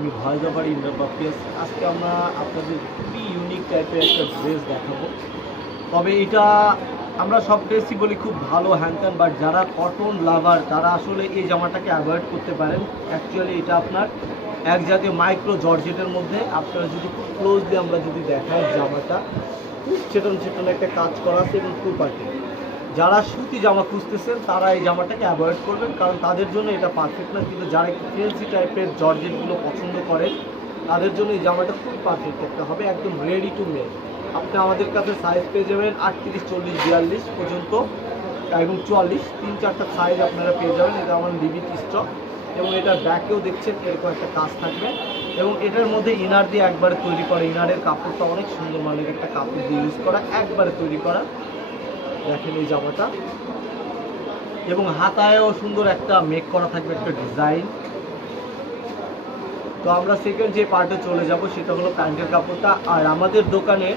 আমি ভয়জাবাড়ি ইন্দ্র পাপিয়াস। আজকে আমরা আপনাদের খুবই ইউনিক টাইপের একটা ড্রেস দেখাবো। তবে এটা আমরা সব ড্রেসই বলি খুব ভালো হ্যান্ডকান, বাট যারা কটন লাভার তারা আসলে এই জামাটাকে অ্যাভয়েড করতে পারেন। অ্যাকচুয়ালি এটা আপনার এক জাতীয় মাইক্রো জর্জেটের মধ্যে। আপনারা যদি খুব ক্লোজলি আমরা যদি দেখাই, জামাটা খুব ছেটন ছেটন একটা কাজ করা আছে এবং খুব পার্টি। যারা সুতি জামা খুঁজতেছেন তারা এই জামাটাকে অ্যাভয়েড করবেন, কারণ তাদের জন্য এটা পারফেক্ট না। কিন্তু যারা একটু ফেন্সি টাইপের জর্জেটগুলো পছন্দ করেন তাদের জন্য এই জামাটা খুব পারফেক্ট একটা হবে, একদম রেডি টু মেক। আপনি আমাদের কাছে সাইজ পেয়ে যাবেন 38, 40, 42 পর্যন্ত এবং 44, 3-4টা সাইজ আপনারা পেয়ে যাবেন। এটা আমার লিমিট স্টক এবং এটার ব্যাকেও দেখছেন এরকম একটা কাজ থাকবে এবং এটার মধ্যে ইনার দিয়ে একবারে তৈরি করা। ইনারের কাপড়টা অনেক সুন্দর মানের একটা কাপড় দিয়ে ইউজ করা, একবারে তৈরি করা। দেখেন এই জামাটা এবং হাতায়ও সুন্দর একটা মেক করা থাকবে, একটা ডিজাইন। তো আমরা সেকেন্ড যে পার্টে চলে যাব সেটা হলো প্যান্টের কাপড়টা। আর আমাদের দোকানে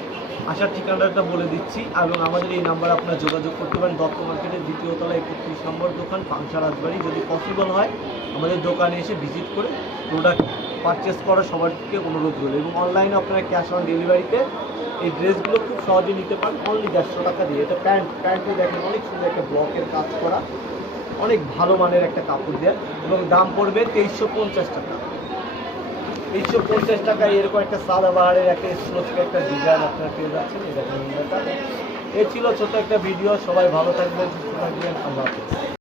আসার ঠিকানাটা বলে দিচ্ছি এবং আমাদের এই নাম্বারে আপনারা যোগাযোগ করতে পারেন। দত্ত মার্কেটের 2য় তলায় 31 নম্বর দোকান, পাংশা রাজবাড়ি। যদি পসিবল হয় আমাদের দোকানে এসে ভিজিট করে প্রোডাক্ট পারচেস করা সবাইকে অনুরোধ রইল। এবং অনলাইনে আপনারা ক্যাশ অন ডেলিভারিতে এই ড্রেসগুলো খুব সহজে নিতে পারেন অনলি 150 টাকা দিয়ে। এটা প্যান্টে দেখেন অনেক সুন্দর একটা ব্লকের কাজ করা, অনেক ভালো মানের একটা কাপড় দেওয়া এবং দাম পড়বে 2350 টাকা। 2350 টাকায় এরকম একটা সাদা বাহারের একটা স্লোচকে একটা ডিজাইন আপনারা পেয়ে যাচ্ছেন। এই দেখেন, এই ছিল ছোট একটা ভিডিও। সবাই ভালো থাকবেন, সুস্থ থাকবেন। আল্লাহ হাফেজ।